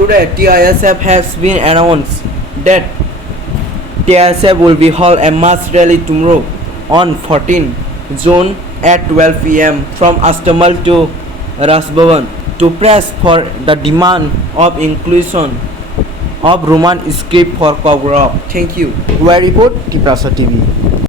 Today, TISF has been announced that TISF will be held a mass rally tomorrow on 14 June at 12 p.m. from Astamal to Rasbhavan to press for the demand of inclusion of Roman script for Kokborok. Thank you. Where report Tiprasa TV.